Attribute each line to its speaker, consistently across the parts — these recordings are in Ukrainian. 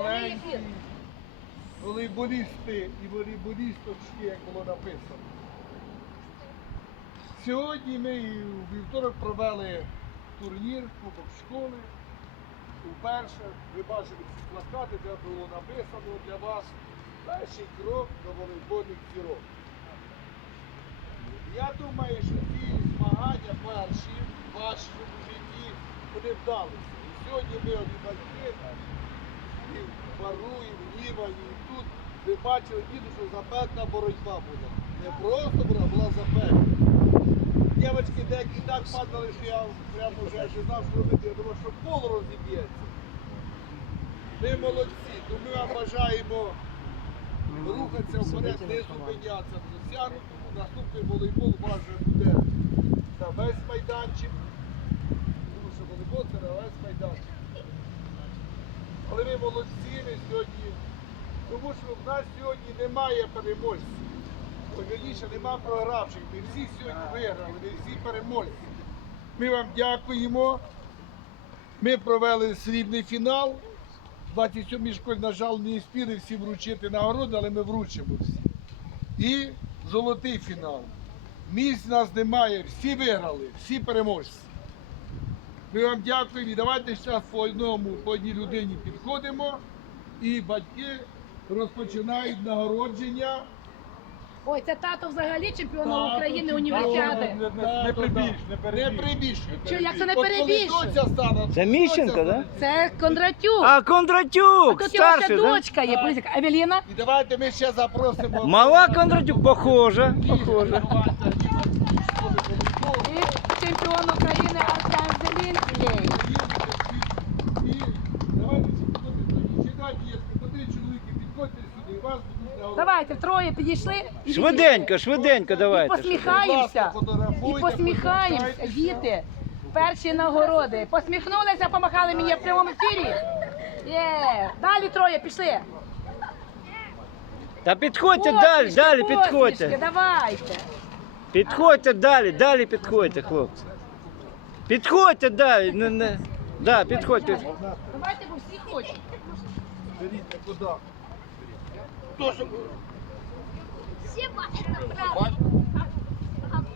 Speaker 1: Маленькі волейболісти і волейболісточки, як було написано. Сьогодні ми у вівторок провели турнір Кубок школи. Уперше ви бачили ці плакати, де було написано для вас перший крок до волейбольних зірок. Я думаю, що ці змагання перші в вашому житті вони вдалися. І сьогодні ми одні батьки і в Бару, і і тут ви бачили діду, що запекна боротьба була. Не просто була, була запекна. Дівчатки деякі так падали, що я прямо вже не знав, що робити. Я думав, що пол розіб'ється. Ви молодці, то ми вам бажаємо рухатися вперед, не зупинятися в досягнутому. Наступний волейбол у буде на весь майданчик. Тому що волейбол це на весь майданчик. Але ви молодці, ви сьогодні, тому що в нас сьогодні немає переможців. Вірніше, нема програвших. Ми всі сьогодні виграли, ми всі переможці. Ми вам дякуємо. Ми провели срібний фінал. 27-й школі, на жаль, не встигли всі вручити нагороди, але ми вручимо всі. І золотий фінал. Місць нас немає, всі виграли, всі переможці. Ми вам дякуємо і давайте зараз по одному, по одній людині підходимо. І батьки розпочинають нагородження.
Speaker 2: Ой, це тато взагалі чемпіон
Speaker 1: Тато
Speaker 2: України.
Speaker 1: Да, да,
Speaker 3: Не прибіж,
Speaker 1: да.
Speaker 3: не перебіж.
Speaker 1: Не прибіж.
Speaker 2: Чи як це не
Speaker 1: От коли
Speaker 2: перебіж?
Speaker 1: доця стане,
Speaker 4: Це
Speaker 1: доця
Speaker 4: Міщенко,
Speaker 1: стане.
Speaker 4: да?
Speaker 2: Це Кондратюк.
Speaker 4: А
Speaker 2: А
Speaker 4: Кондратюк,
Speaker 2: тут його ще
Speaker 4: старший, да?
Speaker 2: дочка є. Евеліна.
Speaker 1: І давайте ми ще запросимо.
Speaker 4: Мала Кондратюк, похожа, похожа.
Speaker 2: І чемпіон України Артем Зелінський.
Speaker 1: І давайте всі підходимо. Чекайте, дітки, по три чоловіки, підходьте сюди, і вас будуть нагороджувати.
Speaker 2: Давайте, втроє підійшли. і
Speaker 4: Швиденько, швиденько
Speaker 2: І
Speaker 4: давайте.
Speaker 2: посміхаємося. І посміхаємося, діти. Перші нагороди. Посміхнулися, помахали мені в прямому ефірі. Є. Далі троє пішли.
Speaker 4: Та підходьте далі,
Speaker 2: Посмішки,
Speaker 4: далі
Speaker 2: посмішки,
Speaker 4: підходьте.
Speaker 2: Давайте.
Speaker 4: Підходьте далі, далі підходьте, хлопці. Підходьте далі. Не, не. Да, підходьте.
Speaker 2: Давайте, бо всі хочуть.
Speaker 1: Беріть, куди?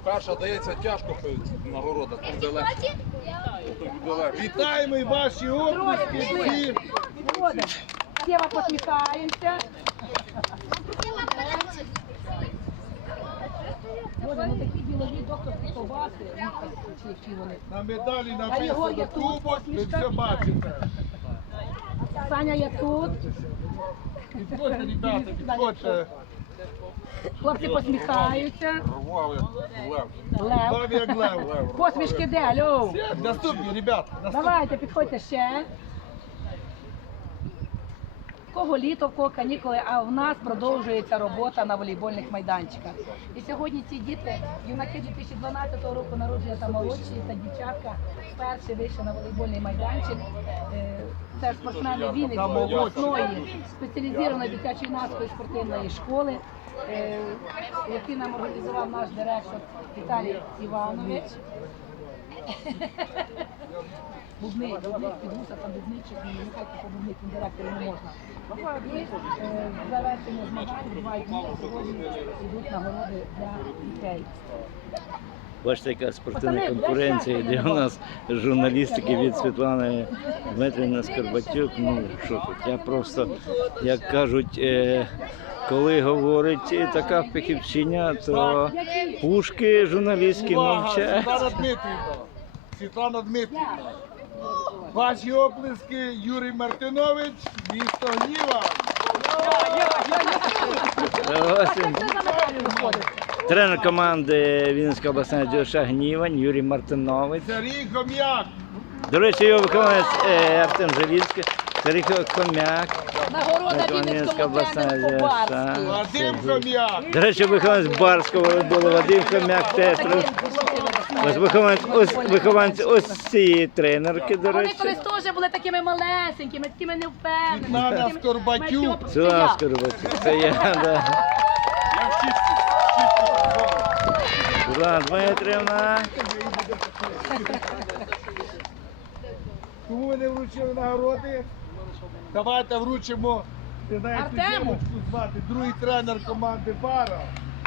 Speaker 3: Перша дається тяжко нагорода, тут далеко. Тут далеко.
Speaker 1: Вітаємо і ваші обласки всі.
Speaker 2: Сєва посміхаємося. Боже, ну такі ділові докторські ковбаси. Чи які вони.
Speaker 1: На медалі
Speaker 2: А його є
Speaker 1: написано
Speaker 2: тут,
Speaker 1: кубок, ви
Speaker 2: посмішка.
Speaker 1: все бачите.
Speaker 2: Саня є тут.
Speaker 1: Підходьте, ребята, підходьте.
Speaker 2: Хлопці посміхаються.
Speaker 3: Рвав як лев.
Speaker 2: Лев.
Speaker 1: Вам як лев.
Speaker 2: Посмішки де, алло.
Speaker 1: Наступні, ребята.
Speaker 2: Давайте, підходьте ще. Кого літо, кого канікули, а в нас продовжується робота на волейбольних майданчиках. І сьогодні ці діти, юнаки 2012 року народження та молодші та дівчатка, вперше вийшли на волейбольний майданчик. Е, Це спортсмени Вінниці обласної спеціалізованої дитячої юнацької спортивної школи, е, який нам організував наш директор Віталій Іванович. Бубни, бубни, під вуса там бубничок, ну, нехай по бубник, він директору не можна. І завершення змагань, два дні, сьогодні йдуть нагороди для дітей.
Speaker 4: Бачите, яка спортивна конкуренція, де у нас журналістики від Світлани Дмитрівни Скорбатюк. Ну що тут, я просто, як кажуть, е, коли говорить е, така фахівчиня, то пушки журналістські мовчать.
Speaker 1: Світлана Дмитрівна. Ваші оплески Юрій Мартинович, місто Гніва.
Speaker 4: Ось він. Тренер команди Вінницької обласна дівча Гнівань Юрій Мартинович.
Speaker 1: Сергій Хом'як.
Speaker 4: До речі, його виконавець е, Артем Желінський, Сергій Хомяк.
Speaker 2: Нагорода Вінницькому
Speaker 4: обласна
Speaker 2: тренеру.
Speaker 1: Вадим Хом'як.
Speaker 4: До речі, виконавець Барського було Вадим Хомяк теж. Ось вихованець, ось вихованець ось цієї тренерки, до
Speaker 2: Вони
Speaker 4: речі.
Speaker 2: колись теж були такими малесенькими, такими невпевненими.
Speaker 1: Світлана
Speaker 2: такими
Speaker 1: Скорбатюк.
Speaker 4: Це
Speaker 2: Це я.
Speaker 4: наш Скорбатюк, це я, да. Світлана Дмитрівна.
Speaker 1: Кому ви не вручили нагороди? Давайте вручимо. Цю
Speaker 2: Артему.
Speaker 1: дівчинку звати, другий тренер команди Бара.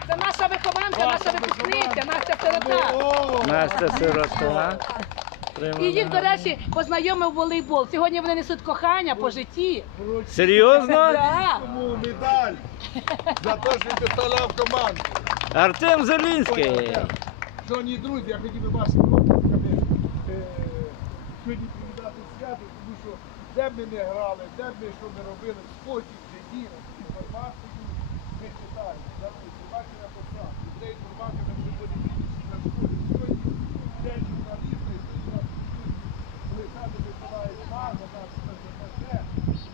Speaker 2: Це наша вихованка, наша випускниця, Настя Сирота.
Speaker 1: О,
Speaker 4: Настя Сирота.
Speaker 2: І їх, до речі, познайомив волейбол. Сьогодні вони несуть кохання по житті.
Speaker 1: вручимо
Speaker 4: Серйозно?
Speaker 2: Да.
Speaker 1: йому медаль за те, що представляв команду.
Speaker 4: Артем Зелінський.
Speaker 1: Шановні друзі, я хотів би вашими оплесками е, сьогодні привітати свято, тому що де б ми не грали, де б ми що не робили, в спорті, в житті, інформацію ми читаємо. Бачите на посад. І для інформації ми більше на школі. Сьогодні день журналіста, і у нас Олександр Миколаївич Маза, наш ПЗПЗ.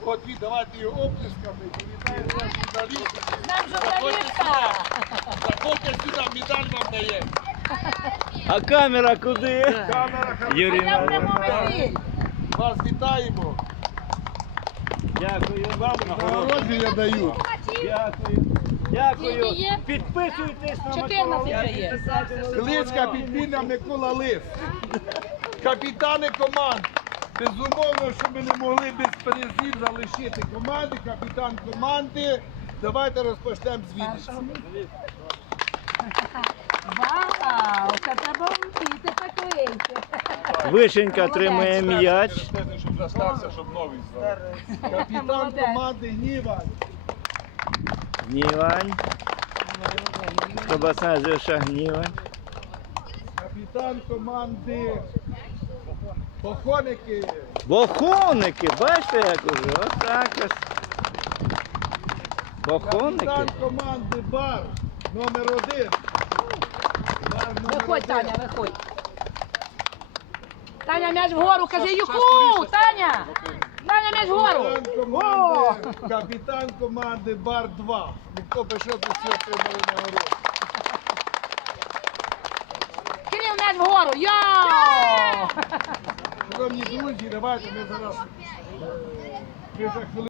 Speaker 1: От він, давайте його оплесками, привітаємо наш журналіст.
Speaker 2: Нам журналістка.
Speaker 1: Заходьте сюди, медаль вам дає.
Speaker 4: А камера куди?
Speaker 1: Камера,
Speaker 4: Юрій
Speaker 1: Вас вітаємо.
Speaker 4: Дякую.
Speaker 1: Вам нагородження дають.
Speaker 4: Дякую. Дякую.
Speaker 2: Скільки є?
Speaker 4: Підписуйтесь на
Speaker 2: 14
Speaker 4: Микола.
Speaker 2: вже є.
Speaker 1: Кличка підмінна Микола Лис. Капітани команд. Безумовно, що ми не могли без призів залишити команди. Капітан команди. Давайте розпочнемо з Вінниці.
Speaker 2: Вау, це треба вміти такий.
Speaker 4: Вишенька тримає м'яч.
Speaker 3: Щоб застався, щоб новий.
Speaker 1: Капітан команди Гнівань.
Speaker 4: Гнівань. Кобасна Зюша Гнівань.
Speaker 1: Капітан команди Похоники.
Speaker 4: Бохоники, бачите як уже? Отак ось. Бохоники.
Speaker 1: Капітан команди Бар. Номер один. Бар номер
Speaker 2: Виходь,
Speaker 1: один.
Speaker 2: Таня, виходь. Таня, м'яч вгору, кажи юху! Таня! Таня, м'яч вгору!
Speaker 1: Капітан команди, капітан команди Бар 2. Ну хто пішов, всі отримали нагороду.
Speaker 2: Кирил, м'яч вгору! Йо!
Speaker 1: Шановні друзі, давайте ми зараз е,